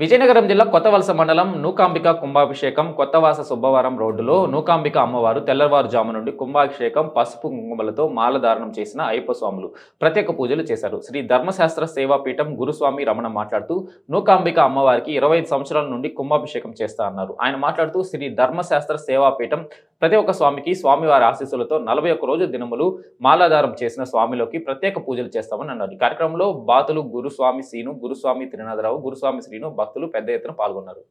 విజయనగరం జిల్లా కొత్తవలస మండలం నూకాంబిక కుంభాభిషేకం కొత్తవాస సుబ్బవరం రోడ్డులో నూకాంబిక అమ్మవారు తెల్లవారుజాము నుండి కుంభాభిషేకం పసుపు కుంకుమలతో మాలధారణం చేసిన అయ్యప్ప స్వాములు ప్రత్యేక పూజలు చేశారు. శ్రీ ధర్మశాస్త్ర సేవాపీఠం గురుస్వామి రమణ మాట్లాడుతూ నూకాంబిక అమ్మవారికి 25 సంవత్సరాల నుండి కుంభాభిషేకం చేస్తా అన్నారు. ఆయన మాట్లాడుతూ శ్రీ ధర్మశాస్త్ర సేవాపీఠం ప్రతి ఒక్క స్వామికి స్వామివారి ఆశీస్సులతో 41 రోజు దినములు మాలాధారం చేసిన స్వామిలోకి ప్రత్యేక పూజలు చేస్తామని అన్నారు. ఈ కార్యక్రమంలో బాతులు గురుస్వామి సీను, గురుస్వామి త్రినాథరావు, గురుస్వామి శ్రీను, భక్తులు పెద్ద ఎత్తున పాల్గొన్నారు.